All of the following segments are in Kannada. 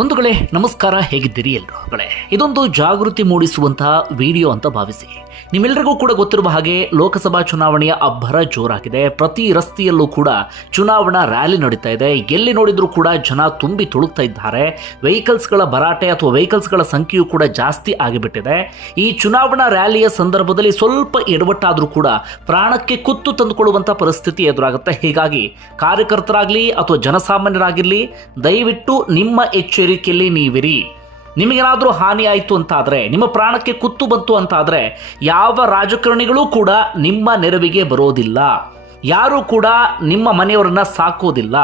ಬಂಧುಗಳೇ ನಮಸ್ಕಾರ ಹೇಗಿದ್ದೀರಿ ಎಲ್ರುಗಳೇ ಇದೊಂದು ಜಾಗೃತಿ ಮೂಡಿಸುವಂತಹ ವಿಡಿಯೋ ಅಂತ ಭಾವಿಸಿ. ನಿಮ್ಮೆಲ್ಲರಿಗೂ ಕೂಡ ಗೊತ್ತಿರುವ ಹಾಗೆ ಲೋಕಸಭಾ ಚುನಾವಣೆಯ ಅಬ್ಬರ ಜೋರಾಗಿದೆ. ಪ್ರತಿ ರಸ್ತೆಯಲ್ಲೂ ಕೂಡ ಚುನಾವಣಾ ರ್ಯಾಲಿ ನಡೀತಾ ಇದೆ. ಎಲ್ಲಿ ನೋಡಿದ್ರೂ ಕೂಡ ಜನ ತುಂಬಿ ತುಳುಕ್ತಾ ಇದ್ದಾರೆ. ವೆಹಿಕಲ್ಸ್ಗಳ ಭರಾಟೆ ಅಥವಾ ವೆಹಿಕಲ್ಸ್ಗಳ ಸಂಖ್ಯೆಯೂ ಕೂಡ ಜಾಸ್ತಿ ಆಗಿಬಿಟ್ಟಿದೆ. ಈ ಚುನಾವಣಾ ರ್ಯಾಲಿಯ ಸಂದರ್ಭದಲ್ಲಿ ಸ್ವಲ್ಪ ಎಡವಟ್ಟಾದರೂ ಕೂಡ ಪ್ರಾಣಕ್ಕೆ ಕುತ್ತು ತಂದುಕೊಳ್ಳುವಂಥ ಪರಿಸ್ಥಿತಿ ಎದುರಾಗುತ್ತೆ. ಹೀಗಾಗಿ ಕಾರ್ಯಕರ್ತರಾಗಲಿ ಅಥವಾ ಜನಸಾಮಾನ್ಯರಾಗಿರಲಿ, ದಯವಿಟ್ಟು ನಿಮ್ಮ ಎಚ್ಚರಿಕೆಯಲ್ಲಿ ನೀವಿರಿ. ನಿಮಗೇನಾದರೂ ಹಾನಿ ಆಯಿತು ಅಂತಾದರೆ, ನಿಮ್ಮ ಪ್ರಾಣಕ್ಕೆ ಕುತ್ತು ಬಂತು ಅಂತಾದರೆ, ಯಾವ ರಾಜಕಾರಣಿಗಳೂ ಕೂಡ ನಿಮ್ಮ ನೆರವಿಗೆ ಬರೋದಿಲ್ಲ. ಯಾರೂ ಕೂಡ ನಿಮ್ಮ ಮನೆಯವರನ್ನ ಸಾಕೋದಿಲ್ಲ.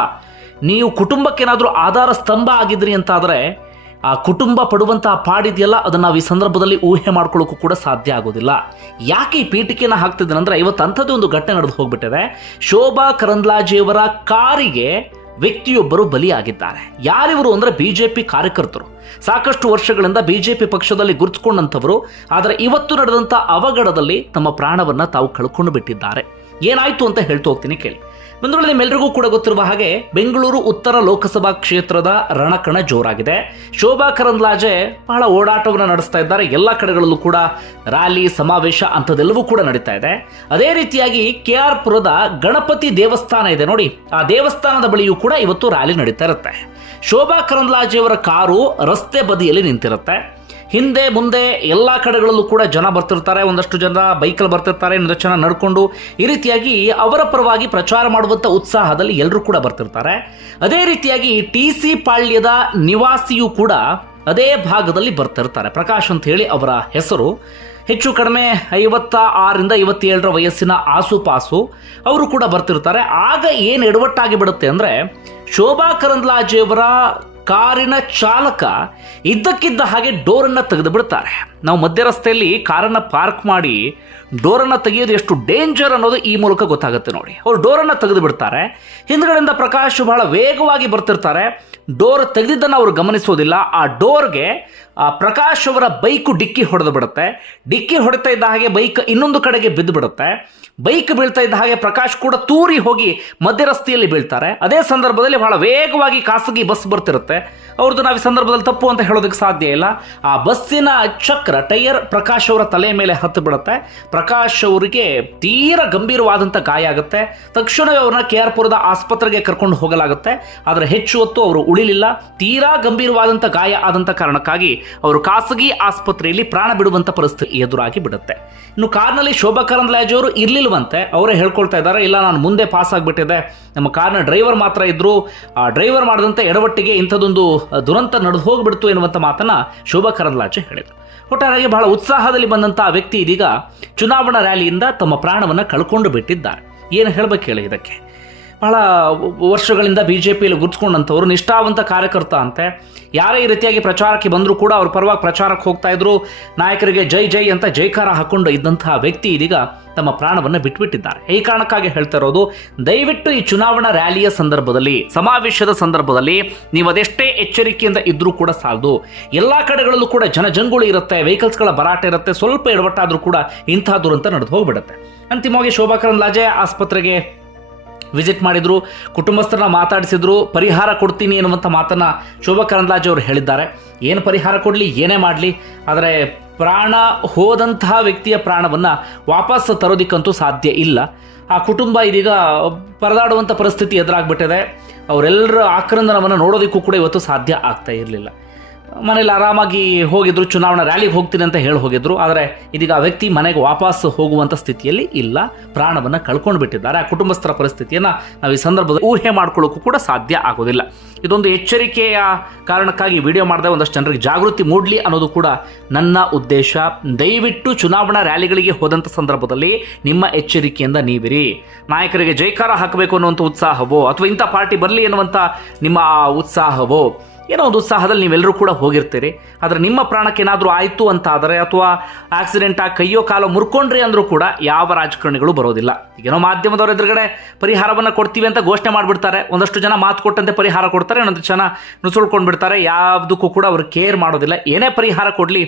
ನೀವು ಕುಟುಂಬಕ್ಕೇನಾದರೂ ಆಧಾರ ಸ್ತಂಭ ಆಗಿದ್ರಿ ಅಂತಾದರೆ, ಆ ಕುಟುಂಬ ಪಡುವಂತಹ ಪಾಡಿದೆಯಲ್ಲ, ಅದನ್ನು ನಾವು ಈ ಸಂದರ್ಭದಲ್ಲಿ ಊಹೆ ಮಾಡ್ಕೊಳ್ಳೋಕ್ಕೂ ಕೂಡ ಸಾಧ್ಯ ಆಗೋದಿಲ್ಲ. ಯಾಕೆ ಈ ಪೀಠಿಕೆನ ಹಾಕ್ತಿದ್ದೇನೆ ಅಂದರೆ, ಇವತ್ತು ಅಂಥದ್ದು ಒಂದು ಘಟನೆ ನಡೆದು ಹೋಗ್ಬಿಟ್ಟಿದೆ. ಶೋಭಾ ಕರಂದ್ಲಾಜೆಯವರ ಕಾರಿಗೆ ವ್ಯಕ್ತಿಯೊಬ್ಬರು ಬಲಿಯಾಗಿದ್ದಾರೆ. ಯಾರಿವರು ಅಂದರೆ ಬಿ ಜೆ ಪಿ ಕಾರ್ಯಕರ್ತರು. ಸಾಕಷ್ಟು ವರ್ಷಗಳಿಂದ ಬಿ ಜೆ ಪಿ ಪಕ್ಷದಲ್ಲಿ ಗುರುತಿಸಿಕೊಂಡಂಥವರು ಆದರೆ ಇವತ್ತು ನಡೆದಂಥ ಅವಘಡದಲ್ಲಿ ತಮ್ಮ ಪ್ರಾಣವನ್ನು ತಾವು ಕಳ್ಕೊಂಡು ಬಿಟ್ಟಿದ್ದಾರೆ ಏನಾಯಿತು ಅಂತ ಹೇಳ್ತಾ ಹೋಗ್ತೀನಿ ಕೇಳಿ. ಬಂಧುಗಳು ನಿಮ್ಮೆಲ್ಲರಿಗೂ ಕೂಡ ಗೊತ್ತಿರುವ ಹಾಗೆ ಬೆಂಗಳೂರು ಉತ್ತರ ಲೋಕಸಭಾ ಕ್ಷೇತ್ರದ ರಣಕಣ ಜೋರಾಗಿದೆ. ಶೋಭಾ ಕರಂದ್ಲಾಜೆ ಬಹಳ ಓಡಾಟವನ್ನು ನಡೆಸ್ತಾ ಇದ್ದಾರೆ. ಎಲ್ಲ ಕಡೆಗಳಲ್ಲೂ ಕೂಡ ರ್ಯಾಲಿ, ಸಮಾವೇಶ ಅಂಥದ್ದೆಲ್ಲವೂ ಕೂಡ ನಡೀತಾ ಇದೆ. ಅದೇ ರೀತಿಯಾಗಿ ಕೆ ಆರ್ ಪುರದ ಗಣಪತಿ ದೇವಸ್ಥಾನ ಇದೆ ನೋಡಿ. ಆ ದೇವಸ್ಥಾನದ ಬಳಿಯೂ ಕೂಡ ಇವತ್ತು ರ್ಯಾಲಿ ನಡೀತಾ ಇರುತ್ತೆ. ಶೋಭಾ ಕರಂದ್ಲಾಜೆಯವರ ಕಾರು ರಸ್ತೆ ಬದಿಯಲ್ಲಿ ನಿಂತಿರುತ್ತೆ. ಹಿಂದೆ ಮುಂದೆ ಎಲ್ಲ ಕಡೆಗಳಲ್ಲೂ ಕೂಡ ಜನ ಬರ್ತಿರ್ತಾರೆ, ಒಂದಷ್ಟು ಜನ ಬೈಕಲ್ಲಿ ಬರ್ತಿರ್ತಾರೆ, ಇನ್ನೊಂದಷ್ಟು ಜನ ನಡ್ಕೊಂಡು ಈ ರೀತಿಯಾಗಿ ಅವರ ಪರವಾಗಿ ಪ್ರಚಾರ ಮಾಡುವಂಥ ಉತ್ಸಾಹದಲ್ಲಿ ಎಲ್ಲರೂ ಕೂಡ ಬರ್ತಿರ್ತಾರೆ. ಅದೇ ರೀತಿಯಾಗಿ ಟಿ ಸಿ ಪಾಳ್ಯದ ನಿವಾಸಿಯೂ ಕೂಡ ಅದೇ ಭಾಗದಲ್ಲಿ ಬರ್ತಿರ್ತಾರೆ. ಪ್ರಕಾಶ್ ಅಂತ ಹೇಳಿ ಅವರ ಹೆಸರು. ಹೆಚ್ಚು ಕಡಿಮೆ ಐವತ್ತ ಆರರಿಂದ ಐವತ್ತೇಳರ ವಯಸ್ಸಿನ ಆಸುಪಾಸು ಅವರು ಕೂಡ ಬರ್ತಿರ್ತಾರೆ. ಆಗ ಏನು ಎಡವಟ್ಟಾಗಿ ಬಿಡುತ್ತೆ ಅಂದರೆ ಶೋಭಾ ಕರಂದ್ಲಾಜೆಯವರ ಕಾರಿನ ಚಾಲಕ ಇದ್ದಕ್ಕಿದ್ದ ಹಾಗೆ ಡೋರನ್ನು ತೆಗೆದು ಬಿಡ್ತಾರೆ ನಾವು ಮಧ್ಯ ರಸ್ತೆಯಲ್ಲಿ ಕಾರನ್ನು ಪಾರ್ಕ್ ಮಾಡಿ ಡೋರನ್ನು ತೆಗೆಯೋದು ಎಷ್ಟು ಡೇಂಜರ್ ಅನ್ನೋದು ಈ ಮೂಲಕ ಗೊತ್ತಾಗುತ್ತೆ ನೋಡಿ. ಅವ್ರು ಡೋರನ್ನು ತೆಗೆದು ಬಿಡ್ತಾರೆ. ಹಿಂದ್ಗಡೆಯಿಂದ ಪ್ರಕಾಶ್ ಬಹಳ ವೇಗವಾಗಿ ಬರ್ತಿರ್ತಾರೆ. ಡೋರ್ ತೆಗೆದಿದ್ದನ್ನು ಅವರು ಗಮನಿಸೋದಿಲ್ಲ. ಆ ಡೋರ್ಗೆ, ಆ ಪ್ರಕಾಶ್ ಅವರ ಬೈಕು ಡಿಕ್ಕಿ ಹೊಡೆದು ಬಿಡುತ್ತೆ. ಡಿಕ್ಕಿ ಹೊಡಿತಾ ಇದ್ದ ಹಾಗೆ ಬೈಕ್ ಇನ್ನೊಂದು ಕಡೆಗೆ ಬಿದ್ದು ಬಿಡುತ್ತೆ. ಬೈಕ್ ಬೀಳ್ತಾ ಇದ್ದ ಹಾಗೆ ಪ್ರಕಾಶ್ ಕೂಡ ತೂರಿ ಹೋಗಿ ಮಧ್ಯ ರಸ್ತೆಯಲ್ಲಿ ಬೀಳ್ತಾರೆ. ಅದೇ ಸಂದರ್ಭದಲ್ಲಿ ಬಹಳ ವೇಗವಾಗಿ ಖಾಸಗಿ ಬಸ್ ಬರ್ತಿರುತ್ತೆ. ಅವ್ರದ್ದು ನಾವು ಈ ಸಂದರ್ಭದಲ್ಲಿ ತಪ್ಪು ಅಂತ ಹೇಳೋದಕ್ಕೆ ಸಾಧ್ಯ ಇಲ್ಲ. ಆ ಬಸ್ಸಿನ ಚಕ್ರ, ಟೈಯರ್ ಪ್ರಕಾಶ್ ಅವರ ತಲೆ ಮೇಲೆ ಹತ್ತು ಬಿಡುತ್ತೆ ಪ್ರಕಾಶ್ ಅವರಿಗೆ ತೀರ ಗಂಭೀರವಾದಂಥ ಗಾಯ ಆಗುತ್ತೆ. ತಕ್ಷಣವೇ ಅವ್ರನ್ನ ಕೆ ಆರ್ ಪುರದ ಆಸ್ಪತ್ರೆಗೆ ಕರ್ಕೊಂಡು ಹೋಗಲಾಗುತ್ತೆ. ಆದರೆ ಹೆಚ್ಚು ಹೊತ್ತು ಅವರು ಉಳಿಲಿಲ್ಲ. ತೀರಾ ಗಂಭೀರವಾದಂಥ ಗಾಯ ಆದಂಥ ಕಾರಣಕ್ಕಾಗಿ ಅವರು ಖಾಸಗಿ ಆಸ್ಪತ್ರೆಯಲ್ಲಿ ಪ್ರಾಣ ಬಿಡುವಂಥ ಪರಿಸ್ಥಿತಿ ಎದುರಾಗಿ ಬಿಡುತ್ತೆ. ಇನ್ನು ಕಾರ್ನಲ್ಲಿ ಶೋಭಾ ಕರಂದ್ಲಾಜೆ ಅವರು ಇರಲಿಲ್ವಂತೆ, ಅವರೇ ಹೇಳ್ಕೊಳ್ತಾ ಇದ್ದಾರೆ, ಇಲ್ಲ, ನಾನು ಮುಂದೆ ಪಾಸ್ ಆಗಿಬಿಟ್ಟಿದೆ. ನಮ್ಮ ಕಾರ್ನ ಡ್ರೈವರ್ ಮಾತ್ರ ಇದ್ದರು ಆ ಡ್ರೈವರ್ ಮಾಡಿದಂಥ ಎಡವಟ್ಟಿಗೆ ಇಂಥದ್ದೊಂದು ದುರಂತ ನಡೆದು ಹೋಗ್ಬಿಡ್ತು ಎನ್ನುವಂಥ ಮಾತನ್ನು ಶೋಭಾ ಕರಂದ್ಲಾಜೆ ಹೇಳಿದರು. ಒಟ್ಟಾರೆಯಾಗಿ ಬಹಳ ಉತ್ಸಾಹದಲ್ಲಿ ಬಂದಂಥ ವ್ಯಕ್ತಿ ಇದೀಗ ಚುನಾವಣಾ ರ್ಯಾಲಿಯಿಂದ ತಮ್ಮ ಪ್ರಾಣವನ್ನು ಕಳ್ಕೊಂಡು ಬಿಟ್ಟಿದ್ದಾರೆ. ಏನು ಹೇಳಬೇಕು ಹೇಳಿ ಇದಕ್ಕೆ? ಬಹಳ ವರ್ಷಗಳಿಂದ ಬಿ ಜೆ ಪಿಯಲ್ಲಿ ಗುರ್ಸ್ಕೊಂಡಂಥವ್ರು ನಿಷ್ಠಾವಂತ ಕಾರ್ಯಕರ್ತ ಅಂತೆ. ಯಾರೇ ಈ ರೀತಿಯಾಗಿ ಪ್ರಚಾರಕ್ಕೆ ಬಂದರೂ ಕೂಡ ಅವ್ರ ಪರವಾಗಿ ಪ್ರಚಾರಕ್ಕೆ ಹೋಗ್ತಾ ಇದ್ರು, ನಾಯಕರಿಗೆ ಜೈ ಜೈ ಅಂತ ಜೈಕಾರ ಹಾಕೊಂಡು ಇದ್ದಂತಹ ವ್ಯಕ್ತಿ ಇದೀಗ ತಮ್ಮ ಪ್ರಾಣವನ್ನು ಬಿಟ್ಬಿಟ್ಟಿದ್ದಾರೆ. ಈ ಕಾರಣಕ್ಕಾಗಿ ಹೇಳ್ತಾ ಇರೋದು, ದಯವಿಟ್ಟು ಈ ಚುನಾವಣಾ ರ್ಯಾಲಿಯ ಸಂದರ್ಭದಲ್ಲಿ, ಸಮಾವೇಶದ ಸಂದರ್ಭದಲ್ಲಿ ನೀವು ಅದೆಷ್ಟೇ ಎಚ್ಚರಿಕೆಯಿಂದ ಇದ್ರೂ ಕೂಡ ಸಾಲದು. ಎಲ್ಲ ಕಡೆಗಳಲ್ಲೂ ಕೂಡ ಜನಜಂಗುಳಿ ಇರುತ್ತೆ ವೆಹಿಕಲ್ಸ್ಗಳ ಭರಾಟ ಇರುತ್ತೆ, ಸ್ವಲ್ಪ ಎಡವಟ್ಟಾದರೂ ಕೂಡ ಇಂತಹ ದುರಂತ ನಡೆದು ಹೋಗ್ಬಿಡುತ್ತೆ. ಅಂತಿಮವಾಗಿ ಶೋಭಾ ಕರಂದ್ಲಾಜೆ ಆಸ್ಪತ್ರೆಗೆ ವಿಸಿಟ್ ಮಾಡಿದ್ರು, ಕುಟುಂಬಸ್ಥರನ್ನ ಮಾತಾಡಿಸಿದ್ರು, ಪರಿಹಾರ ಕೊಡ್ತೀನಿ ಎನ್ನುವಂಥ ಮಾತನ್ನು ಶೋಭಾ ಕರಂದ್ಲಾಜೆ ಅವರು ಹೇಳಿದ್ದಾರೆ. ಏನು ಪರಿಹಾರ ಕೊಡಲಿ, ಏನೇ ಮಾಡಲಿ, ಆದರೆ ಪ್ರಾಣ ಹೋದಂತಹ ವ್ಯಕ್ತಿಯ ಪ್ರಾಣವನ್ನು ವಾಪಸ್ ತರೋದಿಕ್ಕಂತೂ ಸಾಧ್ಯ ಇಲ್ಲ. ಆ ಕುಟುಂಬ ಇದೀಗ ಪರದಾಡುವಂಥ ಪರಿಸ್ಥಿತಿ ಎದುರಾಗ್ಬಿಟ್ಟಿದೆ. ಅವರೆಲ್ಲರ ಆಕ್ರಂದನವನ್ನು ನೋಡೋದಕ್ಕೂ ಕೂಡ ಇವತ್ತು ಸಾಧ್ಯ ಆಗ್ತಾ ಇರಲಿಲ್ಲ. ಮನೇಲಿ ಆರಾಮಾಗಿ ಹೋಗಿದ್ರು, ಚುನಾವಣಾ ರ್ಯಾಲಿಗೆ ಹೋಗ್ತೀನಿ ಅಂತ ಹೇಳಿ ಹೋಗಿದ್ರು, ಆದರೆ ಇದೀಗ ಆ ವ್ಯಕ್ತಿ ಮನೆಗೆ ವಾಪಸ್ ಹೋಗುವಂಥ ಸ್ಥಿತಿಯಲ್ಲಿ ಇಲ್ಲ. ಪ್ರಾಣವನ್ನು ಕಳ್ಕೊಂಡು ಬಿಟ್ಟಿದ್ದಾರೆ. ಆ ಕುಟುಂಬಸ್ಥರ ಪರಿಸ್ಥಿತಿಯನ್ನು ನಾವು ಈ ಸಂದರ್ಭದಲ್ಲಿ ಊಹೆ ಮಾಡ್ಕೊಳ್ಳೋಕ್ಕೂ ಕೂಡ ಸಾಧ್ಯ ಆಗೋದಿಲ್ಲ. ಇದೊಂದು ಎಚ್ಚರಿಕೆಯ ಕಾರಣಕ್ಕಾಗಿ ವಿಡಿಯೋ ಮಾಡಿದೆ ಒಂದಷ್ಟು ಜನರಿಗೆ ಜಾಗೃತಿ ಮೂಡಲಿ ಅನ್ನೋದು ಕೂಡ ನನ್ನ ಉದ್ದೇಶ. ದಯವಿಟ್ಟು ಚುನಾವಣಾ ರ್ಯಾಲಿಗಳಿಗೆ ಹೋದಂಥ ಸಂದರ್ಭದಲ್ಲಿ ನಿಮ್ಮ ಎಚ್ಚರಿಕೆಯಿಂದ ನೀವಿರಿ. ನಾಯಕರಿಗೆ ಜೈಕಾರ ಹಾಕಬೇಕು ಅನ್ನುವಂಥ ಉತ್ಸಾಹವೋ, ಅಥವಾ ಇಂಥ ಪಾರ್ಟಿ ಬರಲಿ ಅನ್ನುವಂಥ ನಿಮ್ಮ ಆ ಉತ್ಸಾಹವೋ ಏನೋ ಒಂದು ಉತ್ಸಾಹದಲ್ಲಿ ನೀವೆಲ್ಲರೂ ಕೂಡ ಹೋಗಿರ್ತೀರಿ. ಆದರೆ ನಿಮ್ಮ ಪ್ರಾಣಕ್ಕೆ ಏನಾದರೂ ಆಯಿತು ಅಂತ ಆದರೆ ಅಥವಾ ಆಕ್ಸಿಡೆಂಟ್ ಆಗಿ ಕೈಯೋ ಕಾಲೋ ಮುರ್ಕೊಂಡ್ರಿ ಅಂದರೂ ಕೂಡ ಯಾವ ರಾಜಕಾರಣಿಗಳು ಬರೋದಿಲ್ಲ. ಏನೋ ಮಾಧ್ಯಮದವ್ರ ಎದುರುಗಡೆ ಪರಿಹಾರವನ್ನು ಕೊಡ್ತೀವಿ ಅಂತ ಘೋಷಣೆ ಮಾಡಿಬಿಡ್ತಾರೆ. ಒಂದಷ್ಟು ಜನ ಮಾತು ಕೊಟ್ಟಂತೆ ಪರಿಹಾರ ಕೊಡ್ತಾರೆ, ಇನ್ನೊಂದು ಜನ ನುಸುಳ್ಕೊಂಡು ಬಿಡ್ತಾರೆ ಯಾವುದಕ್ಕೂ ಕೂಡ ಅವರು ಕೇರ್ ಮಾಡೋದಿಲ್ಲ. ಏನೇ ಪರಿಹಾರ ಕೊಡಲಿ,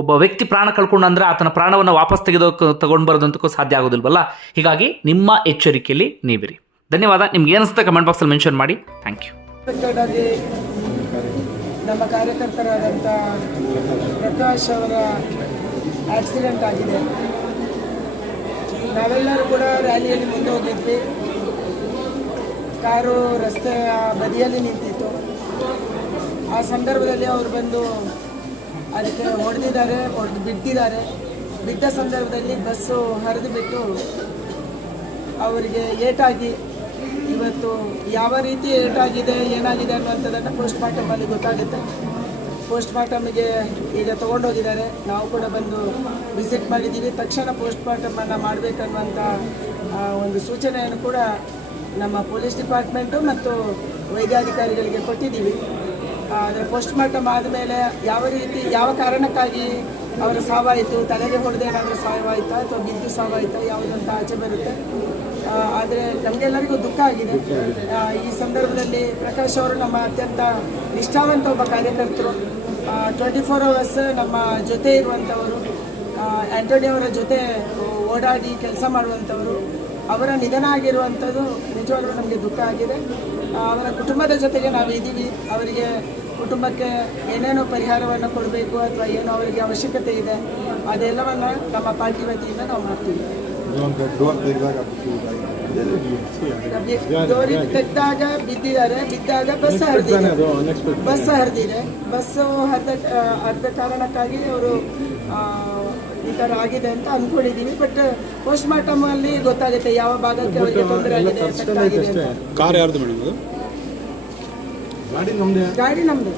ಒಬ್ಬ ವ್ಯಕ್ತಿ ಪ್ರಾಣ ಕಳ್ಕೊಂಡು ಅಂದರೆ ಆತನ ಪ್ರಾಣವನ್ನು ವಾಪಸ್ ತೆಗೆದೋ ತಗೊಂಡು ಬರೋದಂತಕ್ಕೂ ಸಾಧ್ಯ ಆಗೋದಿಲ್ವಲ್ಲ? ಹೀಗಾಗಿ ನಿಮ್ಮ ಎಚ್ಚರಿಕೆಯಲ್ಲಿ ನೀವಿರಿ. ಧನ್ಯವಾದ. ನಿಮ್ಗೆ ಏನಿಸುತ್ತೆ ಕಮೆಂಟ್ ಬಾಕ್ಸಲ್ಲಿ ಮೆನ್ಷನ್ ಮಾಡಿ. Thank you. ನಮ್ಮ ಕಾರ್ಯಕರ್ತರಾದಂಥ ಪ್ರಕಾಶ್ ಅವರ ಆಕ್ಸಿಡೆಂಟ್ ಆಗಿದೆ. ನಾವೆಲ್ಲರೂ ಕೂಡ ರ್ಯಾಲಿಯಲ್ಲಿ ಮುಂದೆ ಹೋಗಿದ್ವಿ ಕಾರು ರಸ್ತೆಯ ಬದಿಯಲ್ಲಿ ನಿಂತಿತ್ತು. ಆ ಸಂದರ್ಭದಲ್ಲಿ ಅವರು ಬಂದು ಅದಕ್ಕೆ ಹೊಡೆದಿದ್ದಾರೆ, ಹೊಡೆದು ಬಿಟ್ಟಿದ್ದಾರೆ. ಬಿದ್ದ ಸಂದರ್ಭದಲ್ಲಿ ಬಸ್ಸು ಹರಿದು ಬಿಟ್ಟು ಅವರಿಗೆ ಏಟಾಗಿ ಇವತ್ತು ಯಾವ ರೀತಿ ಏಟಾಗಿದೆ, ಏನಾಗಿದೆ ಅನ್ನುವಂಥದ್ದನ್ನು ಪೋಸ್ಟ್ ಮಾರ್ಟಮಲ್ಲಿ ಗೊತ್ತಾಗುತ್ತೆ. ಪೋಸ್ಟ್ ಮಾರ್ಟಮ್ಗೆ ಈಗ ತೊಗೊಂಡೋಗಿದ್ದಾರೆ. ನಾವು ಕೂಡ ಬಂದು ವಿಸಿಟ್ ಮಾಡಿದ್ದೀವಿ. ತಕ್ಷಣ ಪೋಸ್ಟ್ ಮಾರ್ಟಮನ್ನು ಮಾಡಬೇಕನ್ನುವಂಥ ಒಂದು ಸೂಚನೆಯನ್ನು ಕೂಡ ನಮ್ಮ ಪೊಲೀಸ್ ಡಿಪಾರ್ಟ್ಮೆಂಟು ಮತ್ತು ವೈದ್ಯಾಧಿಕಾರಿಗಳಿಗೆ ಕೊಟ್ಟಿದ್ದೀವಿ. ಆದರೆ ಪೋಸ್ಟ್ ಮಾರ್ಟಮ್ ಆದಮೇಲೆ ಯಾವ ರೀತಿ, ಯಾವ ಕಾರಣಕ್ಕಾಗಿ ಅವರ ಸಾವಾಯಿತು, ತಲೆಗೆ ಹೊಡೆದೇನಾದರೂ ಸಾವಾಯಿತಾ ಅಥವಾ ಬಿದ್ದು ಸಾವಾಯಿತಾ ಯಾವುದಂತ ಆಚೆ ಬರುತ್ತೆ. ಆದರೆ ನಮಗೆಲ್ಲರಿಗೂ ದುಃಖ ಆಗಿದೆ. ಈ ಸಂದರ್ಭದಲ್ಲಿ ಪ್ರಕಾಶ್ ಅವರು ನಮ್ಮ ಅತ್ಯಂತ ನಿಷ್ಠಾವಂತ ಒಬ್ಬ ಕಾರ್ಯಕರ್ತರು. ಟ್ವೆಂಟಿ ಫೋರ್ ಅವರ್ಸ್ ನಮ್ಮ ಜೊತೆ ಇರುವಂಥವರು ಆ್ಯಂಟೋನಿ ಅವರ ಜೊತೆ ಓಡಾಡಿ ಕೆಲಸ ಮಾಡುವಂಥವರು ಅವರ ನಿಧನ ಆಗಿರುವಂಥದ್ದು ನಿಜವಾಗ್ಲೂ ನಮಗೆ ದುಃಖ ಆಗಿದೆ. ಅವರ ಕುಟುಂಬದ ಜೊತೆಗೆ ನಾವು ಇದ್ದೀವಿ. ಅವರಿಗೆ ಕುಟುಂಬಕ್ಕೆ ಏನೇನೋ ಪರಿಹಾರವನ್ನು ಕೊಡಬೇಕು ಅಥವಾ ಏನೋ ಅವರಿಗೆ ಅವಶ್ಯಕತೆ ಇದೆ, ಅದೆಲ್ಲವನ್ನು ನಮ್ಮ ಪಾರ್ಟಿ ವತಿಯಿಂದ ನಾವು ಮಾಡ್ತೀವಿ. ಒಂದು ಡೋರ್ ತೆಗೆದಾಗ ಡೋರಿ ತೆಗೆದಾಗ ಬಿದ್ದಿದ್ದಾರೆ ಬಿದ್ದಾಗ ಬಸ್ ಹರಿದಿದೆ ಬಸ್ ಹರಿದಿದೆ ಬಸ್ಸು ಹರಿದ ಹರಿದ ಕಾರಣಕ್ಕಾಗಿ ಅವರು ಈ ಥರ ಆಗಿದೆ ಅಂತ ಅಂದ್ಕೊಂಡಿದ್ದೀನಿ ಬಟ್ ಪೋಸ್ಟ್ ಮಾರ್ಟಮ್ ಅಲ್ಲಿ ಗೊತ್ತಾಗುತ್ತೆ ಯಾವ ಭಾಗಕ್ಕೆ ಅವರಿಗೆ ತೊಂದರೆ ಆಗಿದೆ ಅಂತ. ಕಾರ್ ಯಾರ್ದು ಮೇಡಮ್ ಅದು? ಗಾಡಿ ನಮ್ಮದೇ ಗಾಡಿ ನಮ್ಮದು